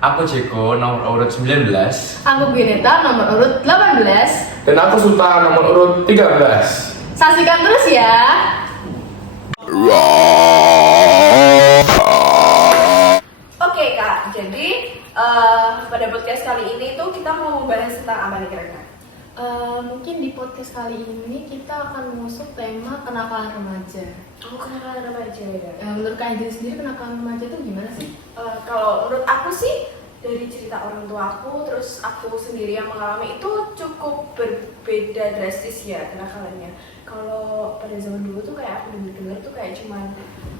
Aku Jeko nomor urut 19. Aku Gineta nomor urut 18. Dan aku Sultan nomor urut 13. Saksikan terus ya. Oke Kak, jadi pada podcast kali ini tuh kita mau membahas tentang apa nih kira-kira? Mungkin di podcast kali ini kita akan mengusung tema kenakalan remaja. Oh, kenakalan remaja ya? Menurut Kak Anjali sendiri kenakalan remaja itu gimana sih? Kalau menurut aku sih dari cerita orang tua aku, terus aku sendiri yang mengalami itu cukup berbeda drastis ya kenakalannya. Kalau pada zaman dulu tuh kayak aku dengar tuh kayak cuman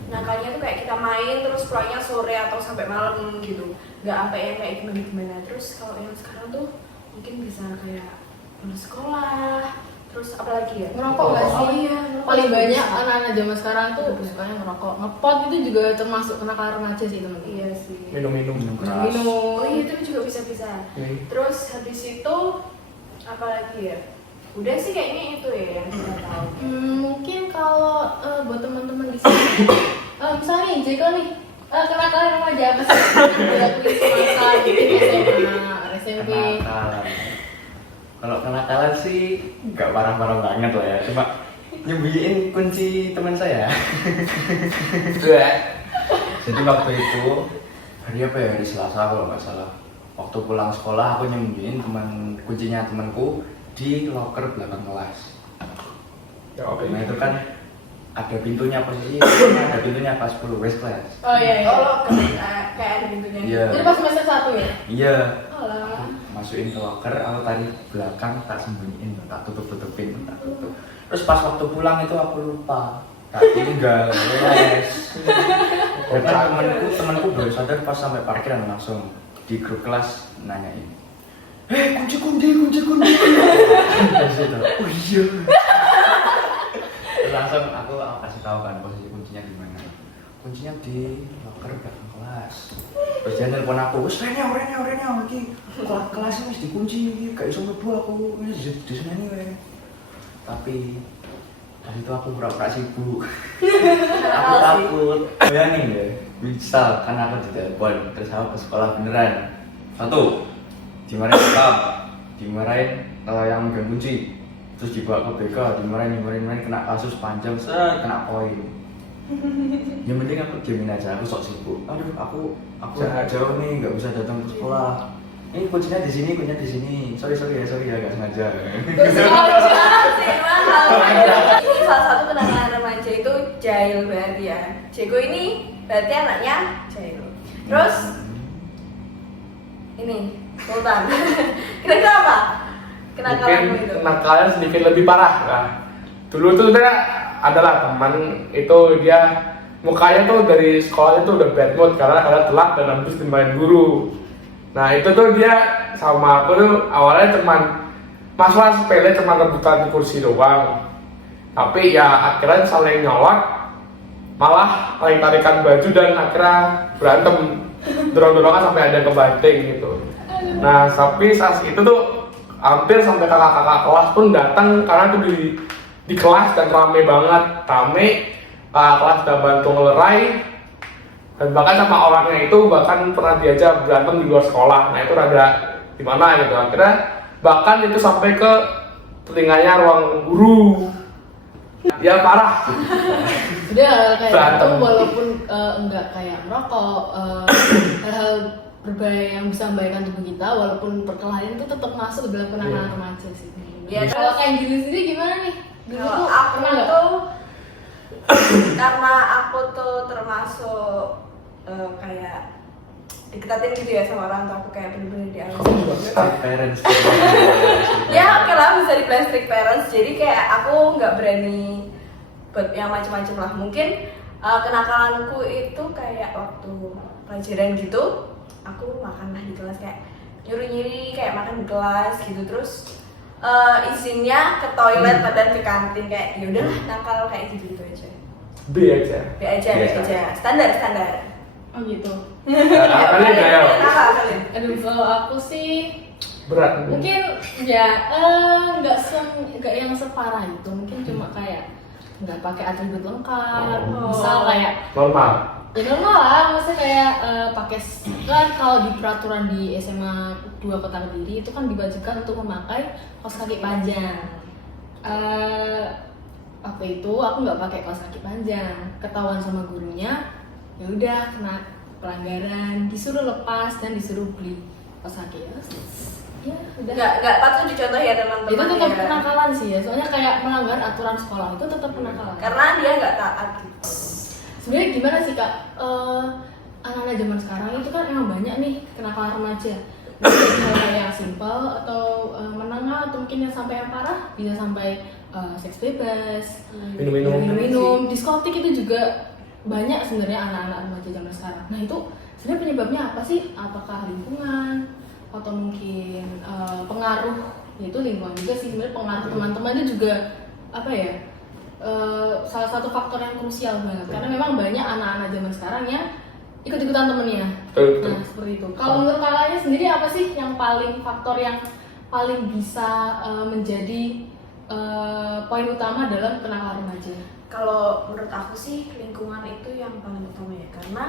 nakalnya tuh kayak kita main terus pulangnya sore atau sampai malam gitu, nggak sampai yang kayak gimana. Terus kalau yang sekarang tuh mungkin bisa kayak sekolah, terus apalagi ya? Ngerokok nggak sih? Oh iya, Paling banyak anak-anak zaman sekarang tuh sukanya ngerokok. Ngepot itu juga termasuk kenakalan remaja sih teman-teman. Iya sih. Minum keras. Oh iya itu juga bisa. Hmm. Terus habis itu apalagi ya? Udah sih kayaknya itu ya yang kita tahu. Mungkin kalau buat teman-teman di sini, misalnya nih Jeko nih, kenakalan remaja apa sih? Dilakuin semasa gitu SMA, SMP. Kenakalan. Kalau kenakalan sih nggak parah-parah banget lah ya, cuma nyembunyiin kunci teman saya. Jadi waktu itu hari apa ya, hari Selasa kalau nggak salah. Waktu pulang sekolah aku nyembunyiin kuncinya temanku di loker belakang kelas. Ya, oke. Nah itu kan ada pintunya, posisinya ada pintunya pas 10 West Class. Oh iya. Oh kayak ada pintunya. Iya. Jadi pas semester 1 ya? Iya. Alah. Masukin ke loker, aku tarik belakang, tak sembunyiin, tak tutupin. Terus pas waktu pulang itu aku lupa, tak tinggal, les. Dan temanku baru sadar pas sampai parkiran, langsung di grup kelas nanyain, kunci. Dari situ, oh iya. Terus langsung aku kasih tahu kan posisi kuncinya di mana. Kuncinya di loker belakang kelas. Terus dia nelpon aku, wes Renya, iki kelasnya wis dikunci, gak iso mlebu aku, wis di sini nih. Tapi pas itu aku pura-pura sibuk. Aku takut. Bayangin ya, misal kan aku ditelepon, terus aku ke sekolah beneran. Satu, dimarahin tetap, dimarahin yang megang kunci. Terus dibawa ke BK, dimarahin, kena kasus panjang, kena poin. Yang penting aku diamin aja, aku sok sibuk. Aduh, aku jauh nih, nggak bisa datang ke sekolah. Ini kuncinya di sini. Sorry ya, nggak sengaja. Ini salah satu kenakalan remaja itu jahil berarti ya. Jeko ini berarti anaknya jahil. Terus ini Sultan. Kira-kira apa kenakalanmu Mungkin itu? kenakalan sedikit lebih parah. Nah, dulu tuh dia adalah teman itu, dia mukanya tuh dari sekolah itu udah bad mood karena telat dan habis dimarahin guru. Nah itu tuh dia sama aku tuh awalnya teman masalah sepele, cuma rebutan kursi doang. Tapi ya akhirnya saling nyolot, malah saling tarikan baju dan akhirnya berantem, dorong-dorongan sampai ada yang kebanting gitu. Nah tapi saat itu tuh hampir sampai kakak-kakak kelas pun datang karena tuh di kelas dan rame banget, kakak kelas udah bantu ngelerai. Dan bahkan sama orangnya itu bahkan pernah diajak berantem di luar sekolah. Nah itu rada gimana gitu. Akhirnya bahkan itu sampai ke telinganya ruang guru. Ya parah. Dia kayak Berantem. itu walaupun enggak kayak merokok, hal-hal berbahaya yang bisa membahayakan tubuh kita, walaupun perkelahian itu tetap masuk ke dalam kenakalan remaja sih. Ya, Kalau kayak Anjali sendiri gimana nih? Dulu Kalau tuh aku pernah nggak? tuh karena aku tuh termasuk kayak diketatin gitu ya sama orang tua aku, kayak bener-bener diawasin. Strict parents. Ya oke lah, bisa dibilang strict parents. Jadi kayak aku nggak berani buat yang macam-macam lah. Mungkin kenakalanku itu kayak waktu pelajaran gitu, aku makan lah di kelas, kayak nyuri-nyuri kayak makan di kelas gitu. Terus izinnya ke toilet dan ke kantin, kayak yaudah nakal kayak gitu aja. B aja. B aja, standar. Oh gitu. Kalian kayak Nakal kalian. Aduh, kalau aku sih berat. mungkin ya nggak yang separah itu, mungkin cuma kayak nggak pakai atribut lengkap, Oh. misal kayak Normal. Ya normal lah, maksudnya kayak kan kalau di peraturan di SMA 2 Kota Kediri itu kan diwajibkan untuk memakai kaos kaki panjang. Waktu itu aku nggak pakai kaos kaki panjang, ketahuan sama gurunya, ya udah kena pelanggaran, disuruh lepas dan disuruh beli kaos kaki. Ya udah. Nggak patut dicontoh ya teman-teman. Itu tetap ya. kenakalan sih ya, soalnya kayak melanggar aturan sekolah itu tetap kenakalan. Karena dia nggak taat gitu. Sebenarnya gimana sih kak? Anak-anak zaman sekarang itu kan emang banyak nih kenakalan remaja. Misalnya yang simpel atau menengah atau mungkin yang sampai yang parah bisa sampai seks bebas, minum-minum, diskotik itu juga banyak sebenarnya anak-anak remaja zaman sekarang. Nah itu sebenarnya penyebabnya apa sih? Apakah lingkungan atau mungkin pengaruh? Itu lingkungan juga sih sebenarnya, pengaruh teman-teman itu juga apa ya? Salah satu faktor yang krusial banget karena memang banyak anak-anak zaman sekarang yang ikut-ikutan temennya. Nah seperti itu. Kalau menurut kakaknya sendiri apa sih yang faktor yang paling bisa menjadi poin utama dalam kenakalan remaja? Kalau menurut aku sih lingkungan itu yang paling utama ya, karena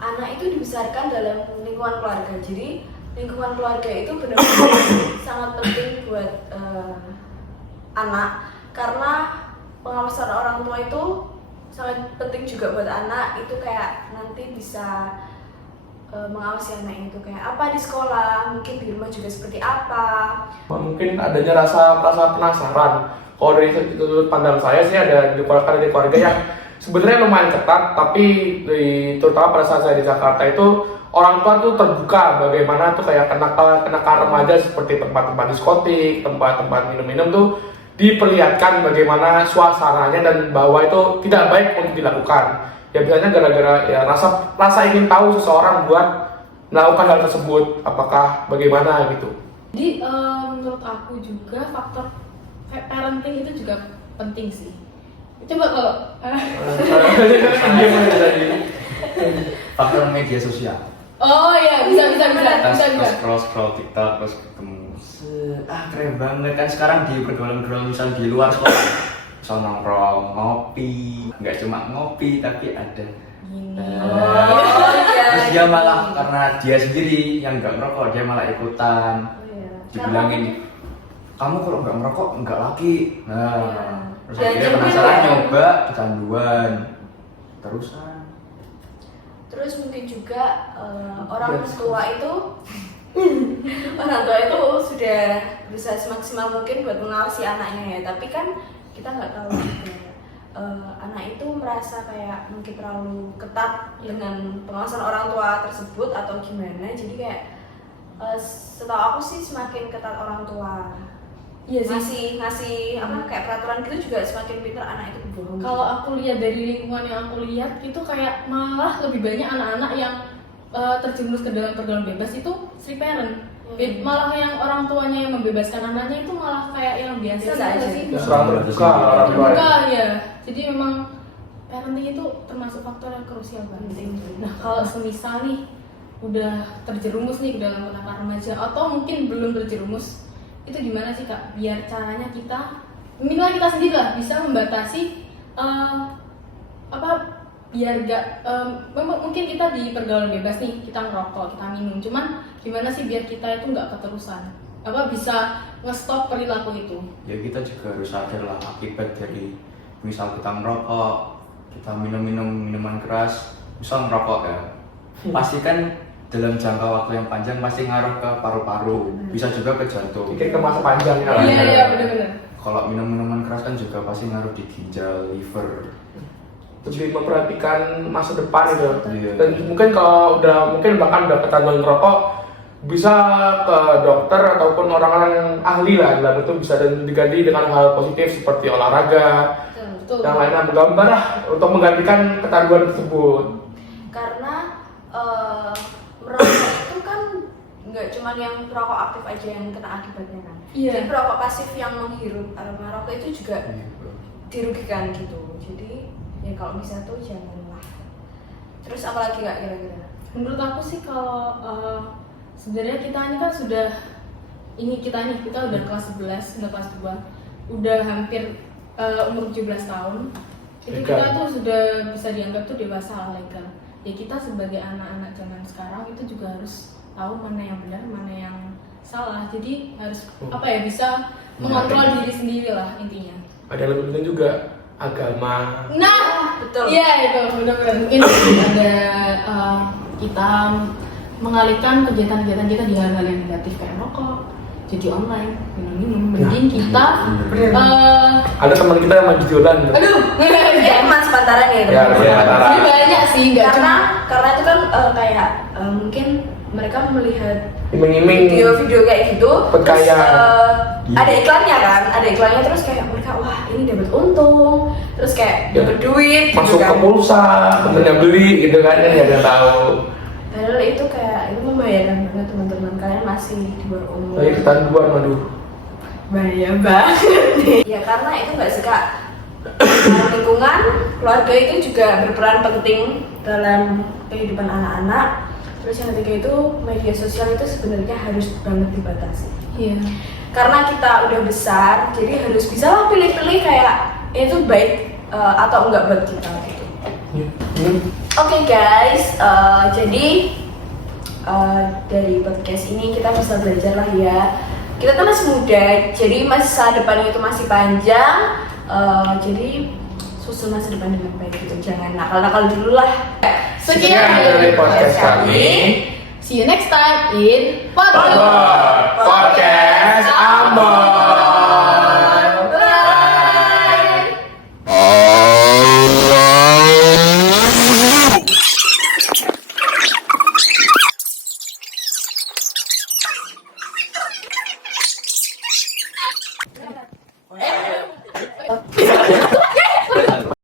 anak itu dibesarkan dalam lingkungan keluarga. Jadi lingkungan keluarga itu benar-benar sangat penting buat anak, karena pengawasan orang tua itu sangat penting juga buat anak. Itu kayak nanti bisa mengawasi anak itu kayak apa di sekolah, mungkin di rumah juga seperti apa. Mungkin adanya rasa penasaran. Kalau dari sudut pandang saya sih ada di keluarga yang sebenarnya lumayan ketat, tapi terutama pada saat saya di Jakarta itu orang tua tuh terbuka bagaimana tuh kayak kenakalan remaja seperti tempat-tempat diskotik, tempat-tempat minum-minum tuh diperlihatkan bagaimana suasananya dan bahwa itu tidak baik untuk dilakukan. Ya biasanya gara-gara ya rasa ingin tahu seseorang buat melakukan hal tersebut, apakah bagaimana gitu. Jadi menurut aku juga faktor parenting itu juga penting sih. Coba kalau Faktor media sosial. oh iya bisa. Scroll TikTok terus ketemu. Keren banget kan sekarang di pergaulan misal di luar sekolah. Misal nongkrong, ngopi, nggak cuma ngopi tapi ada gini. terus dia malah karena dia sendiri yang nggak merokok dia malah ikutan. Dibilangin kamu kalau nggak merokok nggak laki. Terus akhirnya penasaran nyoba kecanduan terusan. Terus mungkin juga orang tua itu sudah berusaha semaksimal mungkin buat mengawasi anaknya ya, tapi kan kita nggak tahu juga anak itu merasa kayak mungkin terlalu ketat dengan pengawasan orang tua tersebut atau gimana. Jadi kayak setahu aku sih semakin ketat orang tua ngasih kayak peraturan gitu juga semakin pintar anak itu berbohong. Kalau aku lihat dari lingkungan yang aku lihat itu kayak malah lebih banyak anak-anak yang terjerumus ke dalam pergaulan bebas itu strict parent. Malah yang orang tuanya yang membebaskan anaknya itu malah kayak yang biasa aja sih. Terbuka ya. Jadi memang parenting itu termasuk faktor yang krusial banget. Nah kalau semisal nih udah terjerumus nih ke dalam kenakalan remaja atau mungkin belum terjerumus, itu gimana sih kak? Biar caranya kita, minimal kita sendiri lah bisa membatasi biar gak mungkin kita di pergaulan bebas nih, kita ngerokok, kita minum, cuman gimana sih biar kita itu nggak keterusan bisa nge-stop perilaku itu? Ya kita juga harus sadar lah akibat dari misal kita merokok, kita minuman keras, misal ngerokok ya, pasti kan dalam jangka waktu yang panjang pasti ngaruh ke paru-paru, bisa juga ke jantung. Mungkin ke masa panjangnya. Iya benar-benar. Kalau minuman keras kan juga pasti ngaruh di ginjal, liver. Lebih memperhatikan masa depan itu. Iya. Dan mungkin kalau bahkan udah kecanduan ngerokok, bisa ke dokter ataupun orang-orang yang ahli lah dalam itu, bisa diganti dengan hal positif seperti olahraga. Betul. Yang lainnya menggambar lah untuk menggantikan kecanduan tersebut. Karena merokok itu kan nggak cuma yang perokok aktif aja yang kena akibatnya kan. Iya. Jadi perokok pasif yang menghirup aroma rokok itu juga dirugikan gitu. Jadi ya kalau bisa tuh janganlah. Terus apa lagi kak kira-kira? Menurut aku sih kalau sebenarnya kita ini kan kita udah kelas 11, udah kelas 2, udah hampir umur 17 tahun. Itu Legal. kita tuh sudah bisa dianggap tuh dewasa legal. Ya kita sebagai anak-anak zaman sekarang itu juga harus tahu mana yang benar, mana yang salah. Jadi harus apa ya, bisa mengontrol diri sendiri lah intinya. Ada yang lebih penting juga agama. Nah, Betul. iya itu benar-benar mungkin ada kita mengalihkan kegiatan-kegiatan kita di hal-hal yang negatif kayak rokok, jadi online, minum-minum. Mending kita Ada teman kita yang maju jualan. aduh, Ya teman sepantaran ya. Ya, teman teman sepantaran. ini banyak sih, nggak cuma Karena itu kan kayak mungkin mereka melihat Iming-iming. video-video kayak gitu, terus Berkaya. ada iklannya kan, ada iklannya terus kayak mereka wah ini dapat untung, terus kayak Ya. dapat duit, Masuk gitu ke kan. pulsa, temennya beli gitu kan, ya nggak ada yang tahu. Padahal itu kayak itu membahayakan banget teman-teman kalian masih di bawah umur. Lagi ketanduan, aduh. Bahaya banget. Ya karena itu nggak suka lingkungan, keluarga itu juga berperan penting dalam kehidupan anak-anak. Terus yang ketiga itu media sosial itu sebenarnya harus banget dibatasi. iya. Karena kita udah besar, jadi harus bisa lah pilih-pilih kayak itu baik atau enggak buat kita gitu. Oke guys, jadi dari podcast ini kita bisa belajar lah ya. Kita tuh masih muda, jadi masa depan itu masih panjang. Jadi susun masa depan dengan baik gitu. Jangan nakal-nakal dulu lah. Sekian dari podcast kami. See you next time in Podcast Ambon.